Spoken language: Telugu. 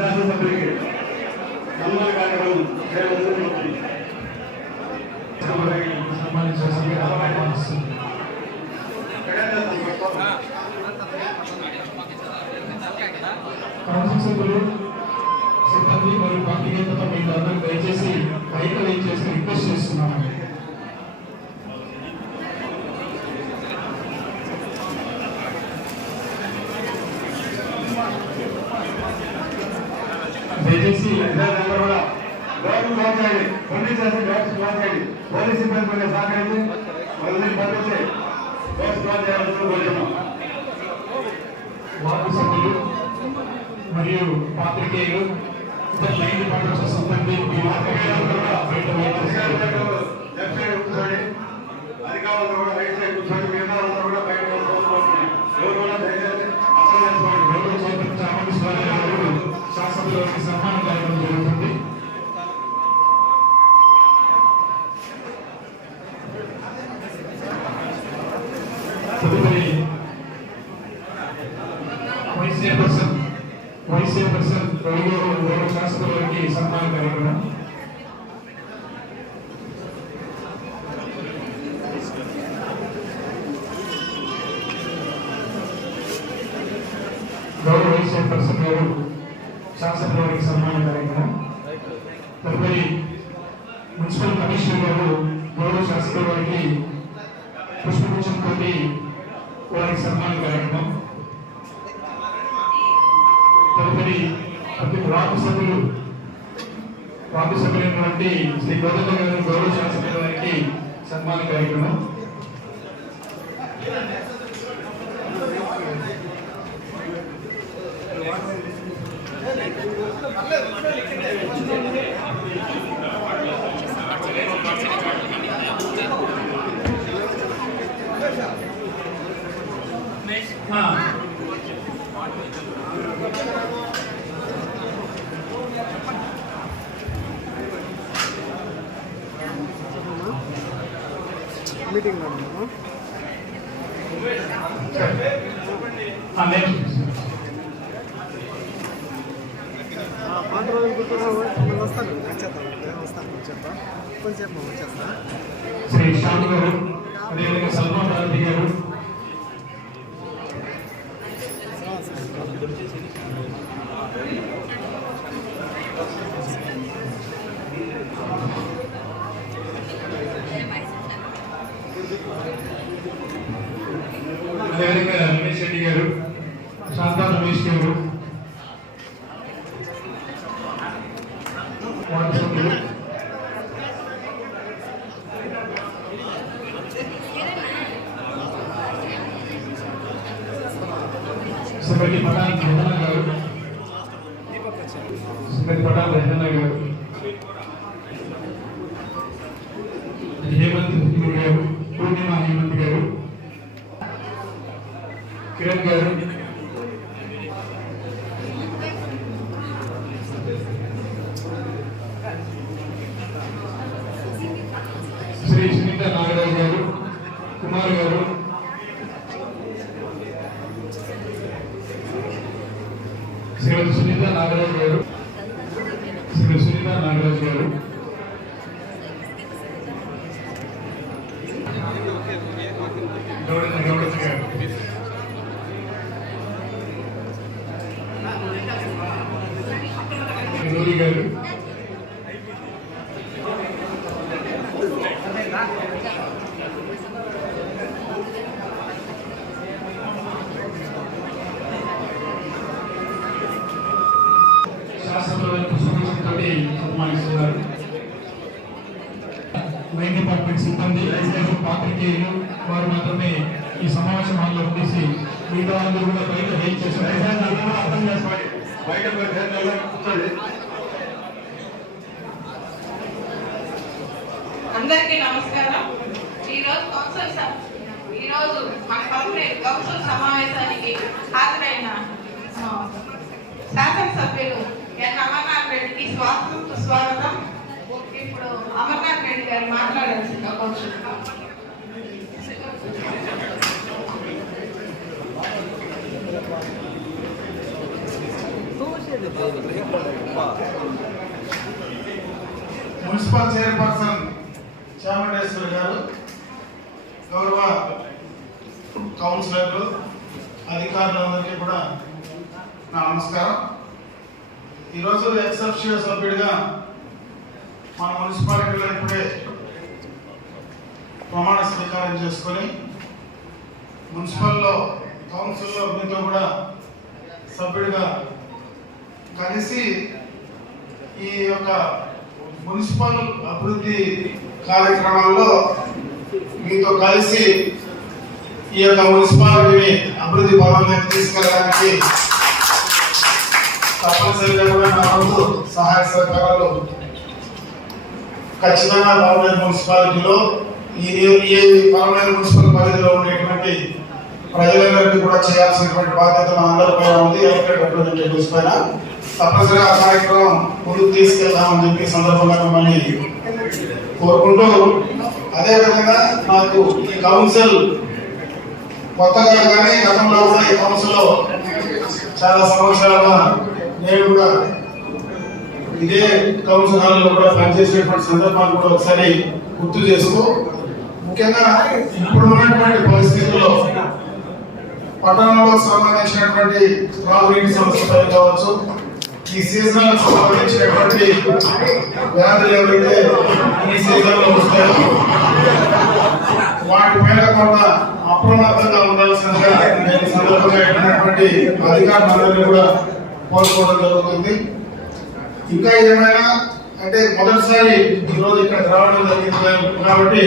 శాసనసభ్యులకి సన్మాన కార్యక్రమం కౌన్సిల్ సభ్యులు సిబ్బంది మరియు పార్టీతో మీకు అందరూ దయచేసి బయట చేసి రిక్వెస్ట్ చేస్తున్నాను. దయచేసి పోలీస్ సిబ్బంది సహకరించి వార్డు సభ్యులు మరియు పాత్రికేయులు ఇతర లైన్ డిపార్ట్మెంట్స్ సిబ్బంది అధికారులు కూడా రైట్ సైడ్ కూర్చోండి, మిగతా వాళ్ళందరూ కూడా బయట శాసనసభ్యులకి సన్మాన కార్యక్రమం జరుగుతుంది. తదుపరి వైస్ చైర్పర్సన్ గౌరవ శాసనసభ్యులకి సన్మాన కార్యక్రమం. గౌరవ వైస్ చైర్పర్సన్ గారు శాసనసభ్యులకి సన్మాన కార్యక్రమం. తదుపరి మున్సిపల్ కమిషనర్ గారు గౌరవ శాసనసభ్యులకి పుష్పగుచ్చంతో వారికి సన్మాన కార్యక్రమం. తదుపరి వార్డు సభ్యులైనటువంటి శ్రీ గోదమ్మ గారు గౌరవ శాసనసభ్యులకి సన్మాన కార్యక్రమం. మీటింగ్ పాత రోజులు గుర్తు వస్తాను చెప్పా కొంచెం వచ్చేస్తా. శ్రీ శ్యామ్ గారు, అదేవిధంగా సల్మాన్ రెడ్డి గారు, అదేవిధంగా రమేష్ రెడ్డి గారు, శాంతా రమేష్ గారు, వార్డు సభ్యులు, శ్రీమతి పటాన్ రెహనా గారు, హేమంత్ గారు, పూర్ణిమ హేమంత్ గారు, కిరణ్ గారు, శ్రీ సునీత నాగరాజు గారు, కుమార్ గారు, శ్రీమతి సునీత నాగరాజు గారు, శ్రీమతి సునీత నాగరాజు గారు, గౌరవ గారు, నూరి గారు, సన్మానిస్తున్నారు. లైన్ డిపార్ట్మెంట్ సిబ్బంది, పాత్రికేయులు వారు మాత్రమే ఈ సమావేశం హాల్లో ఉండేసి మిగతా అందరూ కూడా బయట హెల్ప్ చేశారు. అర్థం చేసుకోండి, బయట కూర్చోండి. అందరికీ నమస్కారం. ఈరోజు మన కౌన్సిల్ సమావేశానికి హాజరైన శాసనసభ్యులు ఎన్ అమర్నాథ్ రెడ్డికి స్వాగతం. ఇప్పుడు అమర్నాథ్ రెడ్డి గారు మాట్లాడాల్సిందిగా కోరుచున్నాం. మున్సిపల్ చైర్పర్సన్ చాముండేశ్వరి గారు, గౌరవ కౌన్సిలర్లు, అధికారులందరికీ కూడా నా నమస్కారం. ఈరోజు ఎక్సెప్షియో సభ్యుడిగా మన మున్సిపాలిటీలో ఇప్పుడే ప్రమాణ స్వీకారం చేసుకొని మున్సిపల్లో కౌన్సిల్లో మీతో కూడా సభ్యుడిగా కలిసి ఈ యొక్క మున్సిపల్ అభివృద్ధి కార్యక్రమాల్లో మీతో కలిసి ఈ యొక్క మున్సిపాలిటీని అభివృద్ధి పదంలోకి తీసుకెళ్ళడానికి తప్పనిసరిగా కూడా నా వంతు సహాయ సహకారాలు ఖచ్చితంగా పార్లమెంట్ మున్సిపాలిటీలో ఈ పార్లమెంట్ మున్సిపల్ పరిధిలో ఉండేటువంటి ప్రజలందరికీ కూడా చేయాల్సినటువంటి బాధ్యత మా అందరిపైన ఉంది. ఎలక్టెడ్ రిప్రజెంటేటివ్స్ పైన తప్పనిసరిగా ఆ కార్యక్రమం ముందుకు తీసుకెళ్దామని చెప్పి సందర్భంగా మిమ్మల్ని కోరుకుంటూ, అదేవిధంగా నాకు ఈ కౌన్సిల్ కొత్తగా కానీ గతంలో కూడా ఈ కౌన్సిల్లో చాలా సంవత్సరాలుగా నేను కూడా ఇదే కౌన్సిల్ హాల్లో కూడా పనిచేసినటువంటి సందర్భాన్ని కూడా ఒకసారి గుర్తు చేస్తూ, ముఖ్యంగా ఇప్పుడు ఉన్నటువంటి పరిస్థితుల్లో పట్టణంలో సంబంధించినటువంటి త్రాగునీటి సమస్యలు కావచ్చు, ఈ సీజన్ సంబంధించినటువంటి వ్యాధులు ఏవైతే ఈ సీజన్ లో వస్తాయో వాటిపైన కూడా అప్రమత్తంగా ఉండాల్సిందిగా నేను సందర్భంగా ఉన్నటువంటి అధికారులందరినీ కూడా కోరుకోవడం జరుగుతుంది. ఇంకా ఏమైనా అంటే మొదటిసారి ఈరోజు ఇక్కడ రావడం జరిగింది కాబట్టి